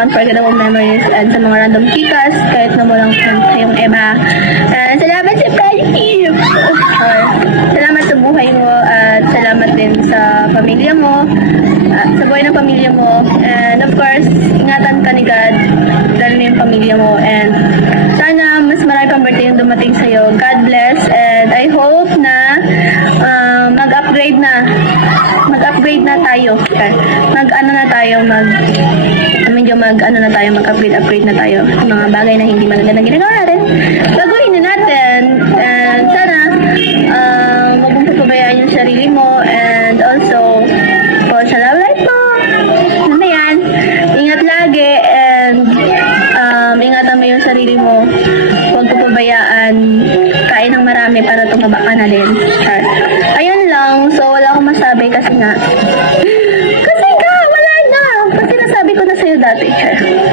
mga unforgettable memories, and sa mga random kikas, kahit na walang kayong iba. And salamat sa friendship! Salamat sa buhay mo, at salamat din sa pamilya mo, sa buhay ng pamilya mo. And of course, ingatan ka ni God, lalo na yung pamilya mo. And sana mas marami pang birthday yung dumating sa'yo. God bless, and I hope na mag-upgrade na tayo. Mag-upgrade na tayo. Mga bagay na hindi maganda ginagawa natin, gagawin na natin. And sana, wag mong papabayaan yung sarili mo. And also, sa love life mo, ano na yan, ingat lagi. And, ingatan mo yung sarili mo. Huwag papabayaan. Kain ng marami para tumaba ka na din. Ayun lang. So, wala akong masabi kasi nga, wala na. Kasi nasabi ko na sa'yo dati.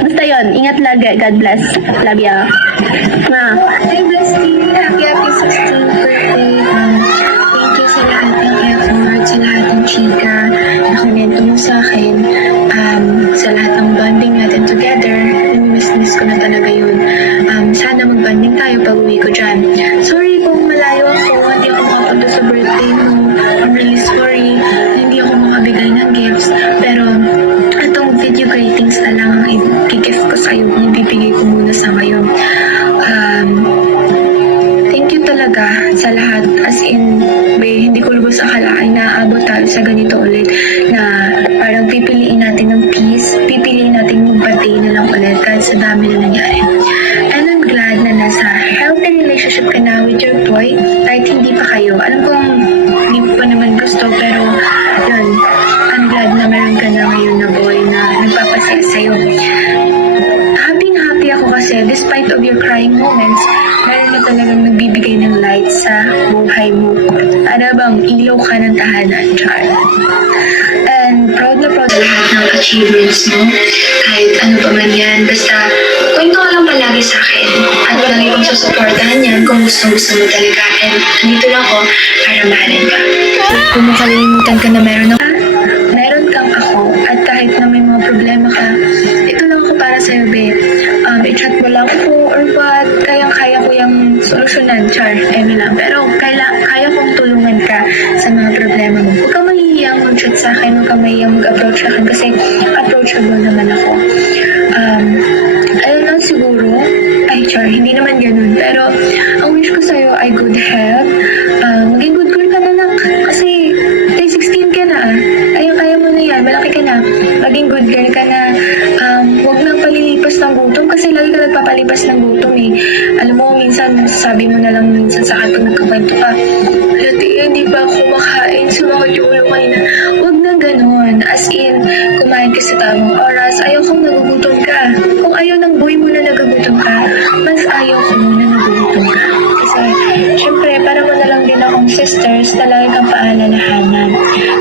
Basta yun, ingat lagi. God bless. Love ya. Hi, Bestie. Happy 16th birthday. Thank you sa lahat ng effort, sa lahat ng chika na komento mo sa akin, sa lahat ng bonding natin together. Miss ko na talaga yun. Sana mag-bonding tayo pag uwi ko dyan. Sorry kung malayo ako, hindi ako makapunta sa birthday mo. I'm really sorry na hindi ako makabigay ng gifts. Pero, itong video greetings na lang ang i-gift ko sa'yo. Ibibigay ko muna sa ngayon. Thank you talaga sa lahat. As in, hindi ko lubos akalain na aabot tayo sa ganito ulit na parang pipiliin natin ng peace, pipiliin natin magbati na lang ulit kahit sa dami na nangyari. And I'm glad na nasa healthy relationship ka na with your boy kahit hindi pa kayo. Alam kong hindi mo pa naman gusto, pero yun, I'm glad na meron ka na ngayon na boy na nagpapasaya sa'yo. Happy ako kasi despite of your crying moments, meron na talagang nagbibigay ng light sa buhay mo. Para bang ilaw ka ng tahanan, Char. And proud na lahat ng achievements mo. Kahit ano pa man yan, basta kwento ka lang palagi sa akin. At lagi kong susuportahan yan kung gusto mo talaga. And nandito lang ako para mahalin ka. Kung makalimutan ka na meron kang ako. At kahit na may mga problema ka, ito lang ako para sa'yo, babe. I-chat mo lang ako or what, kaya ko yung solusyonan, Char, lang. Pero kaya kong tulungan ka sa mga problema mo. Huwag kang mahihiyang mag-chat sa akin, huwag kang mahihiyang mag-approach sa akin kasi approachable naman ako. Ayun lang siguro, Char, hindi naman ganun. Pero ang wish ko sa'yo ay good health. Maging good girl ka na lang. Kasi 16 ka na. Kaya mo na yan. Malaki ka na. Maging good girl ka na. Huwag nang palilipas ng gutom kasi lagi ka nagpapalipas ng gutom eh. Alam mo, minsan sabi mo na lang minsan sa akin nagkakwento ka, Lati, hindi ba ako makain sa mga ulo kanina? Huwag na ganun. As in, kumain ka sa tamang oras. Ayaw kong nagugutom ka. Kung ayaw ng boy mo na nagugutom ka, mas ayaw ko muna nagugutom ka. Kasi, syempre, para mo na lang din akong sisters na lagi kang paalalahanan.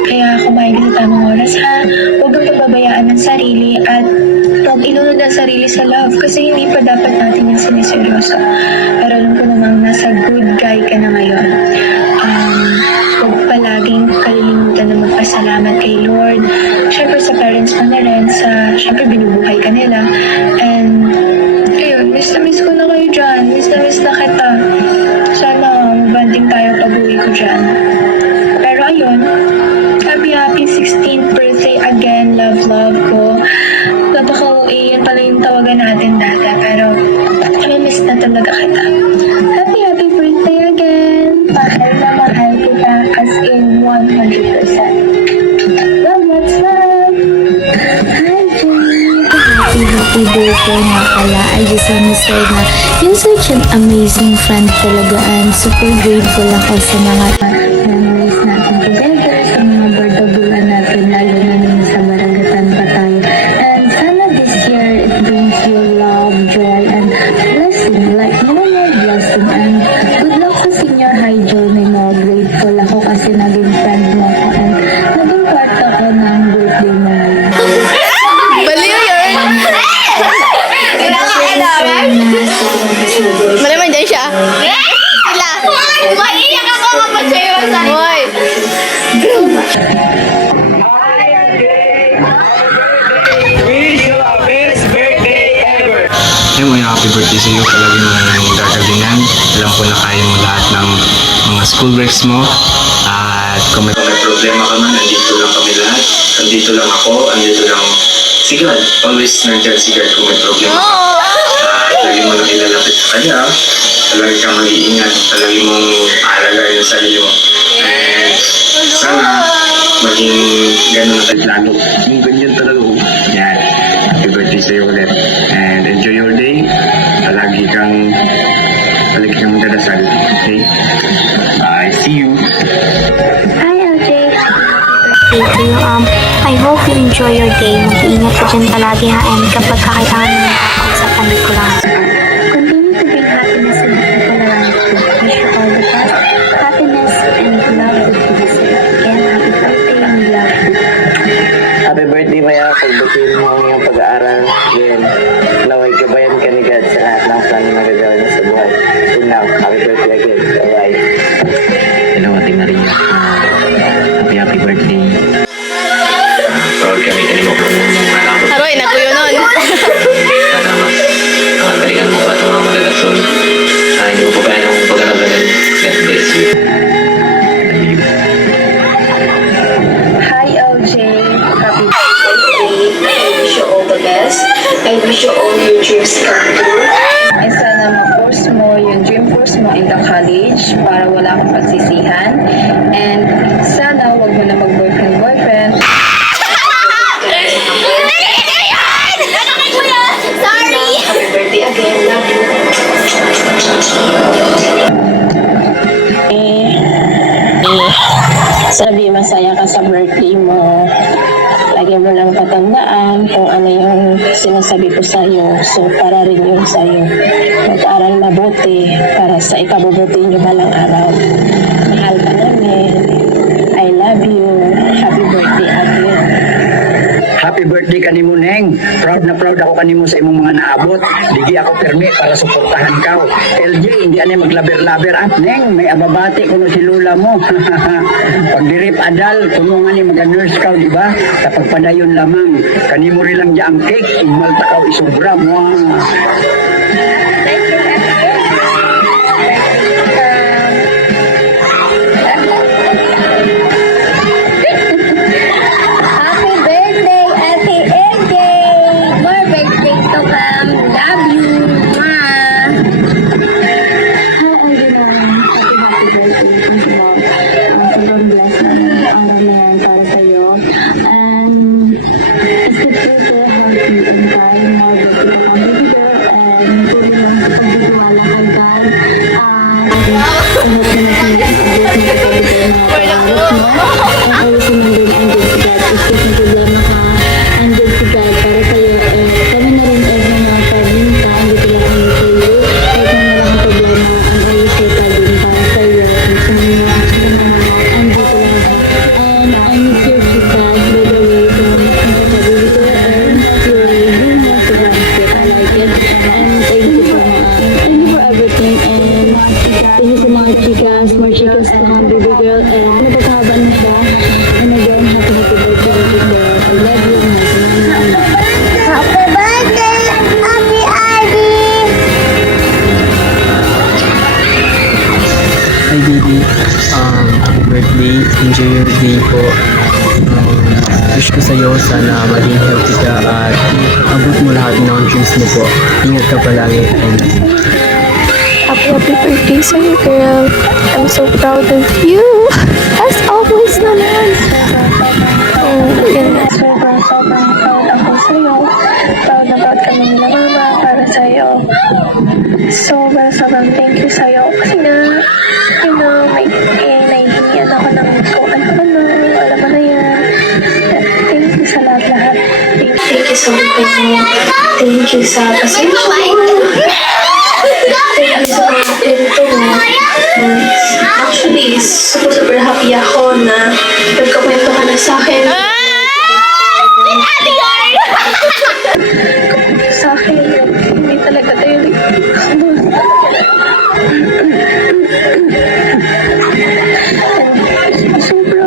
Kaya kumain ka sa tamang oras ha. Huwag kang pababayaan ng sarili at huwag ilunod ang sarili sa love kasi hindi pa dapat natin yung siniseryoso. Pero alam ko namang nasa good guy ka na ngayon. Huwag palaging kalilimutan na magpasalamat kay Lord. Siyempre sa parents mo na rin, siyempre binubuhay ka nila. And ayun, miss ko na kayo dyan. Miss na kita. Sana mabanding tayo pag-uwi ko dyan. Pero ayun, happy 16th birthday again, love ko. Napaka-OA, yun pala yung tawagan natin dati, pero miss na talaga kita. Happy birthday again! Mahal na mahal kita as in 100%. Love, let's love! Hi, Jane! Happy birthday nga pala. I just wanna say na you're such an amazing friend talaga and super grateful ako sa mga memories natin together, sa mga bardagulan natin, lalo na nung sa maragatan pa tayo. And sana this year it brings you love, joy, and blessing. Like, more blessing. And good luck sa senior high journey mo. Grateful ako kasi naging friend mo ako and naging part ako ng birthday mo ngayon. Baliw yun! Malaman dyan siya. Sila. Maiiyak ako kapag sa'yo. Hoy! Wish you a best birthday. Happy birthday sa iyo. Palagi mo nang gagalingan. Alam ko na kaya mo lahat ng mga school works mo. At kung may problema ka man, nandito lang kami lahat. Nandito lang ako, nandito lang si God. Always nandiyan si God kung may problema ka. Lagi mo nang ilalapit sa kanya. Palagi kang mag-iingat. Palagi mong aalagaan yung sarili mo. And sana maging ganun at lalo. Yung ganyan talaga. Yan. Happy birthday sa'yo ulit. And enjoy your day. Palagi kang magdadasal. Okay? Bye. See you. Hi, LJ. Thank you. I hope you enjoy your day. Mag-iingat ka dyan palagi ha. And kapag kakailangan mo na ako sa panit ko lang. Continue to bring happiness and people around you. Wish you all the best. Happiness and love to be safe. Again, happy birthday and we love you. Happy birthday, Maya. Pagbutihin mo ang iyong pag-aaral. Yun. Naway gabayan ka ni God sa lahat ng plano na gagawin mo sa buhay. So now, happy birthday again. Bye-bye. Hello, Ate Maria. Happy birthday. Proud kami kanimo kung malaman. Aroy, nakuyo nun. Sana mas nakagalingan mo pa ito mga magagason. Hindi mo pa kaya ng pag-aaral. God bless you. Hi, LJ. Happy I wish you all the best. I wish you all your dreams come true. And sana ma-force mo yung dream course mo in the college para wala kang pagsisihan. And sana wag mo na mag-boyfriend. Sorry! Happy birthday again. Love you. Sabi, masaya ka sa birthday mo. Lagi mo lang tatandaan kung ano yung sinasabi ko sa'yo. So, para rin yun sa'yo. Mag-aral mabuti para sa ikabubuti nyo balang araw. Mahal ka namin. I love you. Happy birthday again. Happy birthday kanimo, Neng. Proud na proud ako kanimo sa imong mga naabot. Digi ako permi para suportahan ka. LJ, hindi anay maglaber-laber. Neng, may ababati kuno si Lula mo. Pagdirip adal, kuno nga ni mag-nurse ka, di ba? Kapag padayon lamang, kanimo rin lang ang cake, imal takaw isubra mo. Happy birthday, Ate MJ! More birthdays to come. Love you! Mwah! Happy birthday. Thank you, Lord. Sobrang blessed na yung araw na yan para sa'yo. And it's good to have you in time. More birthday na kami dito. And puro lang sa pagditiwala kay God. I hope na natin more chicas to have baby girl and napagkahaba na siya. And again, happy birthday baby girl. I love you. Happy birthday, Ate Ivy! Hi baby, happy birthday, enjoy your day po. Wish ko sa'yo sana maging healthy ka at abot mo lahat ng dreams mo po. Ingat ka palagi and Happy birthday sa'yo, girl. I'm so proud of you. As always naman. Sobrang proud ako sa'yo. Proud na proud kami nila mama para sa'yo. Sobrang thank you sa'yo. Kasi na, you know, naihingian ako ng kung ano. Alam mo na yan. Thank you sa lahat. Thank you so much. Thank you sa pasensya mo. Thank you sa mga pinto mo. Actually, super happy ako na nagkakwento ka na sa akin. Sa akin, hindi talaga tayo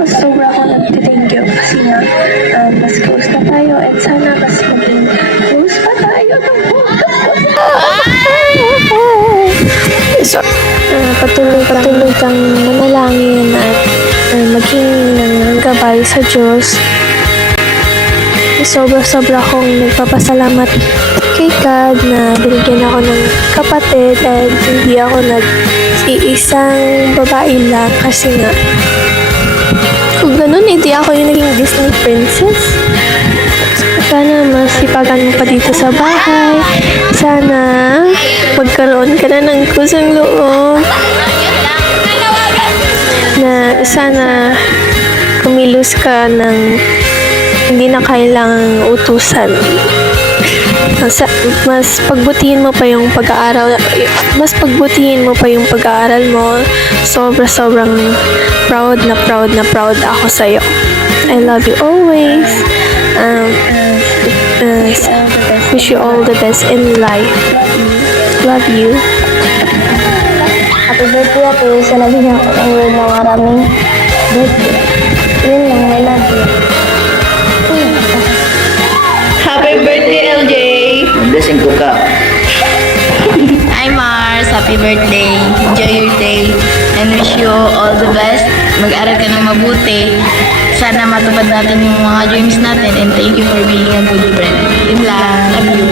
sobra ako nag-thank you kasi nga mas close na tayo at sana mas maging close pa tayo. patuloy kang manalangin at maging ng gabay sa Diyos. Sobra-sobra akong nagpapasalamat kay God na binigyan ako ng kapatid at hindi ako nag-iisang babae lang kasi nga kung ganun, hindi ako yung naging Disney princess. Sana masipagan mo pa dito sa bahay. Sana magkaroon ka na ng kusang loob. Na sana kumilos ka ng hindi na kailangang utusan. Mas pagbutihin mo pa yung pag-aaral. Mas pagbutihin mo pa yung pag-aaral mo. Sobrang proud ako sa'yo. I love you always. Wish you all the best in life. Love you. Happy birthday ate. Sa lagi niya ako ng word na maraming birthday. Yun lang, I love you. Happy birthday, LJ! Blessing ko ka. Hi, Mars. Happy birthday. Enjoy your day. And wish you all the best. Mag-aral ka ng mabuti. Sana matupad natin yung mga dreams natin. And thank you for being a good friend. Yun lang. Love you.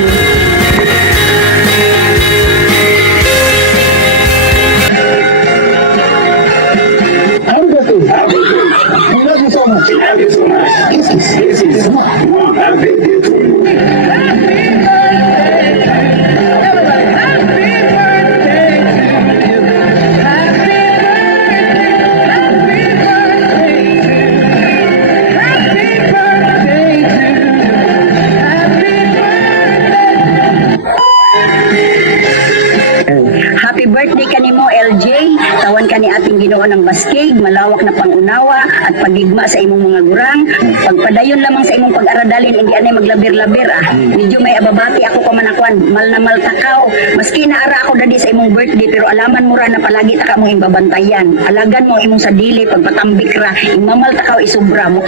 Happy birthday kanimo LJ. Tawan ka ni ating Ginoo ng baskig, malawak na pangunawa at pagigma sa imong mga gurang. Pagpadayon lamang sa imong pag-aradalin, hindi anay maglabir-labir ah. Medyo may ababati ako pamanakwan, mal na maltakaw. Maski naara ako dadi sa imong birthday, pero alaman mo ra na palagi ta ka mo imbabantayan. Alagan mo imong sadili pagpatambik ra, imamal takaw isubra mo.